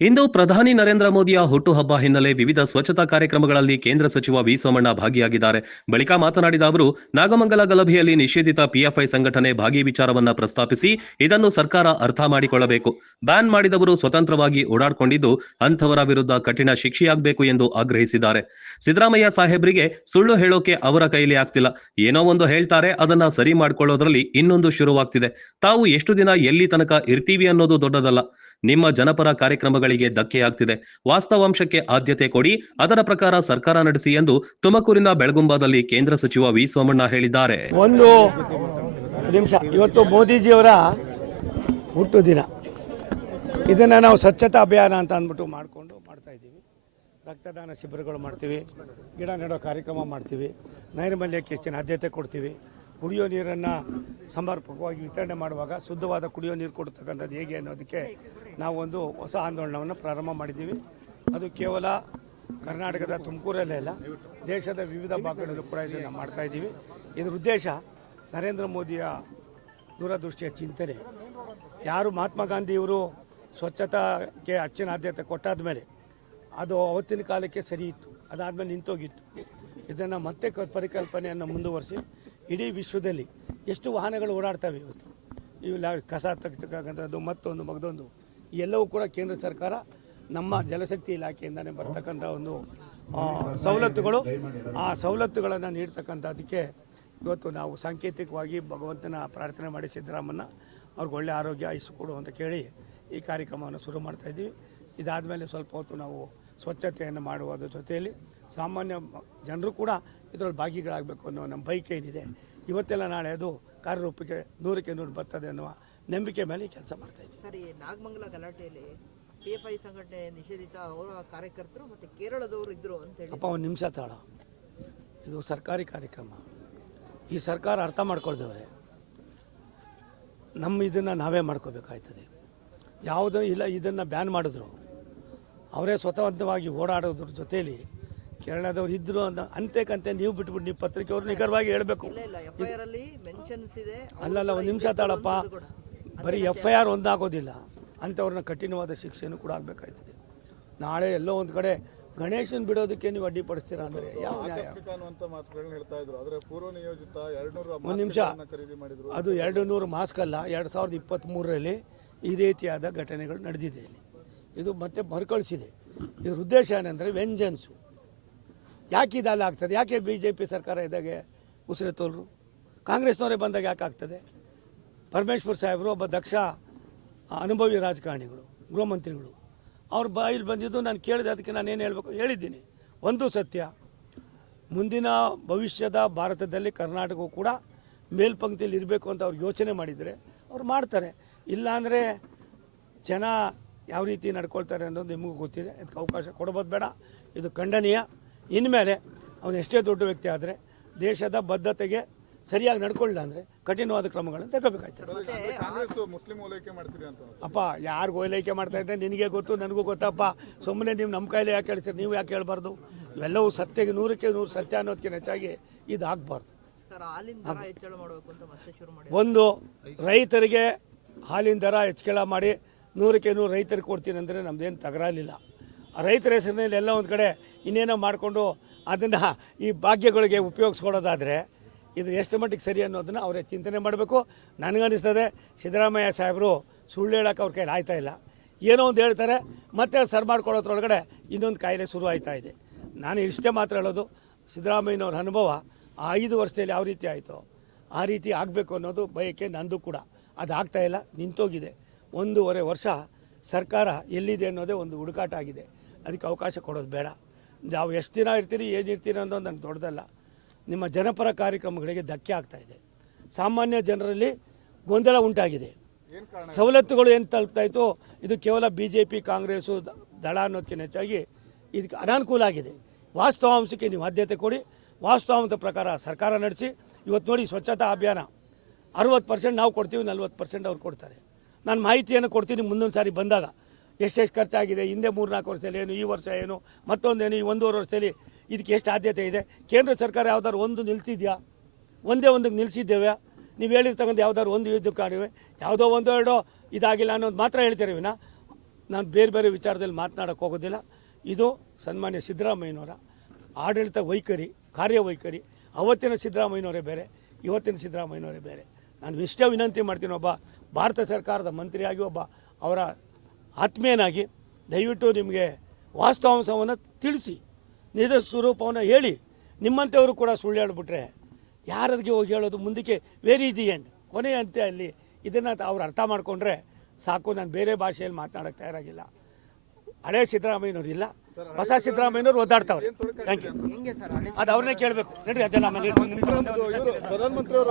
ಇಂದು ಪ್ರಧಾನಿ ನರೇಂದ್ರ ಮೋದಿಯ ಹುಟ್ಟುಹಬ್ಬ ಹಿನ್ನೆಲೆ ವಿವಿಧ ಸ್ವಚ್ಛತಾ ಕಾರ್ಯಕ್ರಮಗಳಲ್ಲಿ ಕೇಂದ್ರ ಸಚಿವ ವಿ ಸೋಮಣ್ಣ ಭಾಗಿಯಾಗಿದ್ದಾರೆ. ಬಳಿಕ ಮಾತನಾಡಿದ ಅವರು, ನಾಗಮಂಗಲ ಗಲಭೆಯಲ್ಲಿ ನಿಷೇಧಿತ ಪಿಎಫ್ಐ ಸಂಘಟನೆ ಭಾಗಿ ವಿಚಾರವನ್ನ ಪ್ರಸ್ತಾಪಿಸಿ ಇದನ್ನು ಸರ್ಕಾರ ಅರ್ಥ ಮಾಡಿಕೊಳ್ಳಬೇಕು. ಬ್ಯಾನ್ ಮಾಡಿದವರು ಸ್ವತಂತ್ರವಾಗಿ ಓಡಾಡಿಕೊಂಡಿದ್ದು ಅಂಥವರ ವಿರುದ್ಧ ಕಠಿಣ ಶಿಕ್ಷೆಯಾಗಬೇಕು ಎಂದು ಆಗ್ರಹಿಸಿದ್ದಾರೆ. ಸಿದ್ದರಾಮಯ್ಯ ಸಾಹೇಬ್ರಿಗೆ ಸುಳ್ಳು ಹೇಳೋಕೆ ಅವರ ಕೈಲಿ ಆಗ್ತಿಲ್ಲ. ಏನೋ ಒಂದು ಹೇಳ್ತಾರೆ, ಅದನ್ನ ಸರಿ ಮಾಡ್ಕೊಳ್ಳೋದ್ರಲ್ಲಿ ಇನ್ನೊಂದು ಶುರುವಾಗ್ತಿದೆ. ತಾವು ಎಷ್ಟು ದಿನ ಎಲ್ಲಿ ತನಕ ಇರ್ತೀವಿ ಅನ್ನೋದು ದೊಡ್ಡದಲ್ಲ. ನಿಮ್ಮ ಜನಪರ ಕಾರ್ಯಕ್ರಮಗಳಿಗೆ ಧಕ್ಕೆಯಾಗ್ತಿದೆ. ವಾಸ್ತವಾಂಶಕ್ಕೆ ಆದ್ಯತೆ ಕೊಡಿ. ಅದರ ಪ್ರಕಾರ ಸರ್ಕಾರ ನಡೆಸಿ ಎಂದು ತುಮಕೂರಿನ ಬೆಳಗುಂಬದಲ್ಲಿ ಕೇಂದ್ರ ಸಚಿವ ವಿ ಸೋಮಣ್ಣ ಹೇಳಿದ್ದಾರೆ. ಒಂದು ನಿಮಿಷ. ಇವತ್ತು ಮೋದಿಜಿಯವರ ಹುಟ್ಟು ದಿನ. ಇದನ್ನ ನಾವು ಸ್ವಚ್ಛತಾ ಅಭಿಯಾನ ಅಂತ ಅಂದ್ಬಿಟ್ಟು ಮಾಡಿಕೊಂಡು ಮಾಡ್ತಾ ಇದ್ದೀವಿ. ರಕ್ತದಾನ ಶಿಬಿರಗಳು ಮಾಡ್ತೀವಿ. ಗಿಡ ನೆಡೋ ಕಾರ್ಯಕ್ರಮ ಮಾಡ್ತೀವಿ. ನೈರ್ಮಲ್ಯಕ್ಕೆ ಹೆಚ್ಚಿನ ಆದ್ಯತೆ ಕೊಡ್ತೀವಿ. ಕುಡಿಯೋ ನೀರನ್ನು ಸಮರ್ಪಕವಾಗಿ ವಿತರಣೆ ಮಾಡುವಾಗ ಶುದ್ಧವಾದ ಕುಡಿಯೋ ನೀರು ಕೊಡ್ತಕ್ಕಂಥದ್ದು ಹೇಗೆ ಅನ್ನೋದಕ್ಕೆ ನಾವು ಒಂದು ಹೊಸ ಆಂದೋಲನವನ್ನು ಪ್ರಾರಂಭ ಮಾಡಿದ್ದೀವಿ. ಅದು ಕೇವಲ ಕರ್ನಾಟಕದ ತುಮಕೂರಲ್ಲೇ ಅಲ್ಲ, ದೇಶದ ವಿವಿಧ ಭಾಗಗಳಲ್ಲೂ ಕೂಡ ಇದನ್ನು ಮಾಡ್ತಾ ಇದ್ದೀವಿ. ಇದರ ಉದ್ದೇಶ ನರೇಂದ್ರ ಮೋದಿಯ ದೂರದೃಷ್ಟಿಯ ಚಿಂತನೆ. ಯಾರು ಮಹಾತ್ಮ ಗಾಂಧಿಯವರು ಸ್ವಚ್ಛತಾಕ್ಕೆ ಹೆಚ್ಚಿನ ಆದ್ಯತೆ ಕೊಟ್ಟಾದ ಮೇಲೆ ಅದು ಅವತ್ತಿನ ಕಾಲಕ್ಕೆ ಸರಿ ಇತ್ತು, ಅದಾದಮೇಲೆ ನಿಂತೋಗಿತ್ತು. ಇದನ್ನು ಮತ್ತೆ ಪರಿಕಲ್ಪನೆಯನ್ನು ಮುಂದುವರಿಸಿ ಇಡೀ ವಿಶ್ವದಲ್ಲಿ ಎಷ್ಟು ವಾಹನಗಳು ಓಡಾಡ್ತವೆ ಇವತ್ತು? ಇವೆಲ್ಲ ಕಸ ತೆಗೆತಕ್ಕಂಥದ್ದು ಮತ್ತೊಂದು, ಮಗದೊಂದು, ಎಲ್ಲವೂ ಕೂಡ ಕೇಂದ್ರ ಸರ್ಕಾರ ನಮ್ಮ ಜಲಶಕ್ತಿ ಇಲಾಖೆಯಿಂದಲೇ ಬರ್ತಕ್ಕಂಥ ಒಂದು ಸವಲತ್ತುಗಳು. ಆ ಸವಲತ್ತುಗಳನ್ನು ನೀಡ್ತಕ್ಕಂಥದ್ದಕ್ಕೆ ಇವತ್ತು ನಾವು ಸಾಂಕೇತಿಕವಾಗಿ ಭಗವಂತನ ಪ್ರಾರ್ಥನೆ ಮಾಡಿ ಸಿದ್ದರಾಮನ್ನ ಅವ್ರಿಗೆ ಒಳ್ಳೆ ಆರೋಗ್ಯ ಆಯಿಸಿಕೊಡು ಕೊಡು ಅಂತ ಕೇಳಿ ಈ ಕಾರ್ಯಕ್ರಮವನ್ನು ಶುರು ಮಾಡ್ತಾ ಇದ್ದೀವಿ ಇದಾದಮೇಲೆ ಸ್ವಲ್ಪ ಹೊತ್ತು ನಾವು ಸ್ವಚ್ಛತೆಯನ್ನು ಮಾಡುವುದ್ರ ಜೊತೆಯಲ್ಲಿ ಸಾಮಾನ್ಯ ಜನರು ಕೂಡ ಇದರಲ್ಲಿ ಭಾಗಿಗಳಾಗಬೇಕು ಅನ್ನೋ ನಮ್ಮ ಬೈಕ್ ಏನಿದೆ. ಇವತ್ತೆಲ್ಲ ನಾಳೆ ಅದು ಕಾರ್ಯರೂಪಕ್ಕೆ ನೂರಕ್ಕೆ ನೂರು ಬರ್ತದೆ ಅನ್ನುವ ನಂಬಿಕೆ ಮೇಲೆ ಕೆಲಸ ಮಾಡ್ತಾ ಇದ್ದೀವಿ. ಸರಿ ನಾಗಮಂಗಲ ಗಲಾಟೆಯಲ್ಲಿ ಪಿಎಫ್ಐ ಸಂಘಟನೆ ನಿಷೇಧಿತ ಅವರ ಕಾರ್ಯಕರ್ತರು ಮತ್ತು ಕೇರಳದವರು ಇದ್ದರು ಅಂತ ಹೇಳಿ. ಅಪ್ಪ ಒಂದು ನಿಮಿಷ ತಾಳ. ಇದು ಸರ್ಕಾರಿ ಕಾರ್ಯಕ್ರಮ. ಈ ಸರ್ಕಾರ ಅರ್ಥ ಮಾಡ್ಕೊಳ್ದವ್ರೆ. ನಮ್ಮ ಇದನ್ನು ನಾವೇ ಮಾಡ್ಕೋಬೇಕಾಯ್ತದೆ. ಯಾವುದೋ ಇಲ್ಲ ಇದನ್ನು ಬ್ಯಾನ್ ಮಾಡಿದ್ರು. ಅವರೇ ಸ್ವತಂತ್ರವಾಗಿ ಓಡಾಡೋದ್ರ ಜೊತೆಯಲ್ಲಿ ಕೇರಳದವ್ರು ಇದ್ರು ಅಂತ ಅಂತೆಕಂತೆ ನೀವು ಬಿಟ್ಬಿಟ್ಟು ನೀವು ಪತ್ರಿಕೆಯವರು ನಿಖರವಾಗಿ ಹೇಳಬೇಕು. ಇಲ್ಲ ಇಲ್ಲ ಎಫ್ ಅಲ್ಲಿ ಮೆನ್ಷನ್ಸ್ ಇದೆ. ಅವ್ರು ಅಲ್ಲಲ್ಲ ಒಂದು ನಿಮಿಷ ತಾಳಪ್ಪ. ಬರೀ ಎಫ್ ಐ ಆರ್ ಒಂದಾಗೋದಿಲ್ಲ. ಅಂಥವ್ರನ್ನ ಕಠಿಣವಾದ ಶಿಕ್ಷೆನೂ ಕೂಡ ಆಗಬೇಕಾಯ್ತದೆ. ನಾಳೆ ಎಲ್ಲೋ ಒಂದು ಕಡೆ ಗಣೇಶನ್ ಬಿಡೋದಕ್ಕೆ ನೀವು ಅಡ್ಡಿಪಡಿಸ್ತೀರಾ ಅಂದರೆ ಯಾವ ನ್ಯಾಯ? ಒಂದು ನಿಮಿಷ. ಖರೀದಿ ಮಾಡಿದ್ರು. ಅದು ಎರಡು ನೂರು ಮಾಸ್ಕ್ ಅಲ್ಲ ಎರಡು ಸಾವಿರದ ಇಪ್ಪತ್ತ್ಮೂರರಲ್ಲಿ ಈ ರೀತಿಯಾದ ಘಟನೆಗಳು ನಡೆದಿದೆ ಇಲ್ಲಿ. ಇದು ಮತ್ತೆ ಮರುಕಳಿಸಿದೆ. ಇದ್ರ ಉದ್ದೇಶ ಏನಂದರೆ ವ್ಯಂಜನ್ಸು ಯಾಕೆ ಇದೆಲ್ಲ ಆಗ್ತದೆ? ಯಾಕೆ ಬಿ ಜೆ ಪಿ ಸರ್ಕಾರ ಇದ್ದಾಗೆ ಉಸಿರೆತ್ತೋಲ್ರು ಕಾಂಗ್ರೆಸ್ನವರೇ ಬಂದಾಗ ಯಾಕೆ ಆಗ್ತದೆ? ಪರಮೇಶ್ವರ್ ಸಾಹೇಬರು ಒಬ್ಬ ದಕ್ಷ ಅನುಭವಿ ರಾಜಕಾರಣಿಗಳು ಗೃಹಮಂತ್ರಿಗಳು ಅವ್ರ ಬಾಯಲ್ಲಿ ಬಂದಿದ್ದು ನಾನು ಕೇಳಿದೆ, ಅದಕ್ಕೆ ನಾನು ಏನು ಹೇಳಬೇಕು ಹೇಳಿದ್ದೀನಿ. ಒಂದು ಸತ್ಯ, ಮುಂದಿನ ಭವಿಷ್ಯದ ಭಾರತದಲ್ಲಿ ಕರ್ನಾಟಕವು ಕೂಡ ಮೇಲ್ಪಂಕ್ತಿಯಲ್ಲಿ ಇರಬೇಕು ಅಂತ ಅವ್ರು ಯೋಚನೆ ಮಾಡಿದರೆ ಅವ್ರು ಮಾಡ್ತಾರೆ. ಇಲ್ಲಾಂದರೆ ಜನ ಯಾವ ರೀತಿ ನಡ್ಕೊಳ್ತಾರೆ ಅನ್ನೋದು ನಿಮಗೂ ಗೊತ್ತಿದೆ. ಅದಕ್ಕೆ ಅವಕಾಶ ಕೊಡಬೋದು ಬೇಡ. ಇದು ಖಂಡನೀಯ. ಇನ್ಮೇಲೆ ಅವನು ಎಷ್ಟೇ ದೊಡ್ಡ ವ್ಯಕ್ತಿ ಆದರೆ ದೇಶದ ಬದ್ಧತೆಗೆ ಸರಿಯಾಗಿ ನಡ್ಕೊಳ್ಳಿಲ್ಲ ಅಂದರೆ ಕಠಿಣವಾದ ಕ್ರಮಗಳನ್ನು ತಗೋಬೇಕಾಯ್ತದೆ ಅಂದ್ರೆ ಕಾಂಗ್ರೆಸ್ ಮುಸ್ಲಿಂ ಓಲೈಕೆ ಮಾಡ್ತೀರಿ ಅಂತ ಅಪ್ಪ ಯಾರಿಗೂ ಓಲೈಕೆ ಮಾಡ್ತಾ ಇದ್ದೆ ನಿನಗೆ ಗೊತ್ತು ನನಗೂ ಗೊತ್ತಪ್ಪ. ಸುಮ್ಮನೆ ನೀವು ನಮ್ಮ ಕೈಲಿ ಯಾಕೆ ಹೇಳ್ತೀರಿ? ನೀವು ಯಾಕೆ ಹೇಳ್ಬಾರ್ದು? ಇವೆಲ್ಲವೂ ಸತ್ಯಗೆ ನೂರಕ್ಕೆ ನೂರು ಸತ್ಯ ಅನ್ನೋದಕ್ಕಿಂತ ಹೆಚ್ಚಾಗಿ ಇದು ಆಗಬಾರ್ದು. ಸರ್ ಹಾಲಿನ ದರ ಮಾಡಬೇಕು ಅಂತ ಮತ್ತೆ ಶುರು ಮಾಡಿ ಒಂದು ರೈತರಿಗೆ ಹಾಲಿನ ದರ ಹೆಚ್ಚಳ ಮಾಡಿ ನೂರಕ್ಕೆ ನೂರು ರೈತರಿಗೆ ಕೊಡ್ತೀನಿ ಅಂದರೆ ನಮ್ದೇನು ತಗರಾಲಿಲ್ಲ. ರೈತರ ಹೆಸರಿನಲ್ಲಿ ಎಲ್ಲ ಒಂದು ಕಡೆ ಇನ್ನೇನೋ ಮಾಡಿಕೊಂಡು ಅದನ್ನು ಈ ಭಾಗ್ಯಗಳಿಗೆ ಉಪಯೋಗಿಸ್ಕೊಡೋದಾದರೆ ಇದು ಎಷ್ಟು ಮಟ್ಟಿಗೆ ಸರಿ ಅನ್ನೋದನ್ನು ಅವರೇ ಚಿಂತನೆ ಮಾಡಬೇಕು. ನನಗನ್ನಿಸ್ತದೆ ಸಿದ್ದರಾಮಯ್ಯ ಸಾಹೇಬರು ಸುಳ್ಳು ಹೇಳೋಕೆ ಅವ್ರ ಕೈಲಿ ಆಯ್ತಾ ಇಲ್ಲ. ಏನೋ ಒಂದು ಹೇಳ್ತಾರೆ, ಮತ್ತೆ ಸರ್ ಮಾಡ್ಕೊಳ್ಳೋದ್ರೊಳಗಡೆ ಇನ್ನೊಂದು ಕಾಯಿಲೆ ಶುರು ಆಯ್ತಾ ಇದೆ. ನಾನು ಇಷ್ಟೇ ಮಾತ್ರ ಹೇಳೋದು, ಸಿದ್ದರಾಮಯ್ಯನವ್ರ ಅನುಭವ ಆ ಐದು ವರ್ಷದಲ್ಲಿ ಯಾವ ರೀತಿ ಆಯಿತು ಆ ರೀತಿ ಆಗಬೇಕು ಅನ್ನೋದು ಬಯಕೆ ನಂದು ಕೂಡ. ಅದು ಆಗ್ತಾಯಿಲ್ಲ ನಿಂತೋಗಿದೆ. ಒಂದೂವರೆ ವರ್ಷ ಸರ್ಕಾರ ಎಲ್ಲಿದೆ ಅನ್ನೋದೇ ಒಂದು ಹುಡುಕಾಟ ಆಗಿದೆ ಅದಕ್ಕೆ ಅವಕಾಶ ಕೊಡೋದು ಬೇಡ. ನಾವು ಎಷ್ಟು ದಿನ ಇರ್ತೀರಿ ಏನು ಇರ್ತೀರಿ ಅನ್ನೋದು ನನಗೆ ದೊಡ್ಡದಲ್ಲ. ನಿಮ್ಮ ಜನಪರ ಕಾರ್ಯಕ್ರಮಗಳಿಗೆ ಧಕ್ಕೆ ಆಗ್ತಾ ಇದೆ. ಸಾಮಾನ್ಯ ಜನರಲ್ಲಿ ಗೊಂದಲ ಉಂಟಾಗಿದೆ. ಸವಲತ್ತುಗಳು ಏನು ತಲುಪ್ತಾ ಇತ್ತು? ಇದು ಕೇವಲ ಬಿ ಜೆ ಪಿ ಕಾಂಗ್ರೆಸ್ಸು ದಳ ಅನ್ನೋದಕ್ಕಿಂತ ಹೆಚ್ಚಾಗಿ ಇದಕ್ಕೆ ಅನಾನುಕೂಲ ಆಗಿದೆ. ವಾಸ್ತವಾಂಶಕ್ಕೆ ನೀವು ಆದ್ಯತೆ ಕೊಡಿ. ವಾಸ್ತವಾಂಶದ ಪ್ರಕಾರ ಸರ್ಕಾರ ನಡೆಸಿ. ಇವತ್ತು ನೋಡಿ ಸ್ವಚ್ಛತಾ ಅಭಿಯಾನ. ಅರುವತ್ತು ಪರ್ಸೆಂಟ್ ನಾವು ಕೊಡ್ತೀವಿ ನಲ್ವತ್ತು ಪರ್ಸೆಂಟ್ ಅವ್ರು ಕೊಡ್ತಾರೆ. ನಾನು ಮಾಹಿತಿಯನ್ನು ಕೊಡ್ತೀನಿ ಮುಂದೊಂದು ಸಾರಿ ಬಂದಾಗ. ಎಷ್ಟೆಷ್ಟು ಖರ್ಚಾಗಿದೆ, ಹಿಂದೆ ಮೂರು ನಾಲ್ಕು ವರ್ಷದಲ್ಲಿ ಏನು, ಈ ವರ್ಷ ಏನು, ಮತ್ತೊಂದೇನು, ಈ ಒಂದೂವರೆ ವರ್ಷದಲ್ಲಿ ಇದಕ್ಕೆ ಎಷ್ಟು ಆದ್ಯತೆ ಇದೆ? ಕೇಂದ್ರ ಸರ್ಕಾರ ಯಾವ್ದಾದ್ರು ಒಂದು ನಿಲ್ಸಿದ್ಯಾ? ಒಂದೇ ಒಂದಕ್ಕೆ ನಿಲ್ಲಿಸಿದ್ದೇವೆ ನೀವು ಹೇಳಿರ್ತಕ್ಕಂಥ ಯಾವ್ದಾದ್ರು ಒಂದು ಯುದ್ಧ ಕಾಡಿವೆ ಯಾವುದೋ ಒಂದೋ ಎರಡೋ ಇದಾಗಿಲ್ಲ ಅನ್ನೋದು ಮಾತ್ರ ಹೇಳ್ತೀರಿ ವಿನ? ನಾನು ಬೇರೆ ಬೇರೆ ವಿಚಾರದಲ್ಲಿ ಮಾತನಾಡೋಕ್ಕೆ ಹೋಗೋದಿಲ್ಲ. ಇದು ಸನ್ಮಾನ್ಯ ಸಿದ್ದರಾಮಯ್ಯನವರ ಆಡಳಿತ ವೈಖರಿ ಕಾರ್ಯವೈಖರಿ ಅವತ್ತಿನ ಸಿದ್ದರಾಮಯ್ಯನವರೇ ಬೇರೆ, ಇವತ್ತಿನ ಸಿದ್ದರಾಮಯ್ಯನವರೇ ಬೇರೆ. ನಾನು ಇಷ್ಟೇ ವಿನಂತಿ ಮಾಡ್ತೀನಿ ಒಬ್ಬ ಭಾರತ ಸರ್ಕಾರದ ಮಂತ್ರಿಯಾಗಿ ಒಬ್ಬ ಅವರ ಆತ್ಮೀಯನಾಗಿ ದಯವಿಟ್ಟು ನಿಮಗೆ ವಾಸ್ತವಾಂಶವನ್ನು ತಿಳಿಸಿ ನಿಜ ಸ್ವರೂಪವನ್ನು ಹೇಳಿ ನಿಮ್ಮಂಥವರು ಕೂಡ ಸುಳ್ಳು ಹೇಳ್ಬಿಟ್ರೆ ಯಾರದಿಗೆ ಹೋಗಿ ಹೇಳೋದು? ಮುಂದಕ್ಕೆ ವೆರಿ ದಿ ಎಂಡ್ ಕೊನೆ ಅಂತ ಅಲ್ಲಿ ಇದನ್ನು ಅವ್ರು ಅರ್ಥ ಮಾಡಿಕೊಂಡ್ರೆ ಸಾಕು ನಾನು ಬೇರೆ ಭಾಷೆಯಲ್ಲಿ ಮಾತನಾಡೋಕ್ಕೆ ತಯಾರಾಗಿಲ್ಲ. ಹಳೆ ಸಿದ್ದರಾಮಯ್ಯನವ್ರು ಇಲ್ಲ. ಹೊಸ ಸಿದ್ದರಾಮಯ್ಯನವ್ರು ಒದ್ದಾಡ್ತಾವ್ರೆ. ಥ್ಯಾಂಕ್ ಯು ಹೆಂಗೆ ಸರ್ ಹಳೆ ಅದು ಅವ್ರನ್ನೇ ಕೇಳಬೇಕು. ನೋಡಿ ಅದೆಲ್ಲ ಆಮೇಲೆ ಪ್ರಧಾನಮಂತ್ರಿ ಅವರು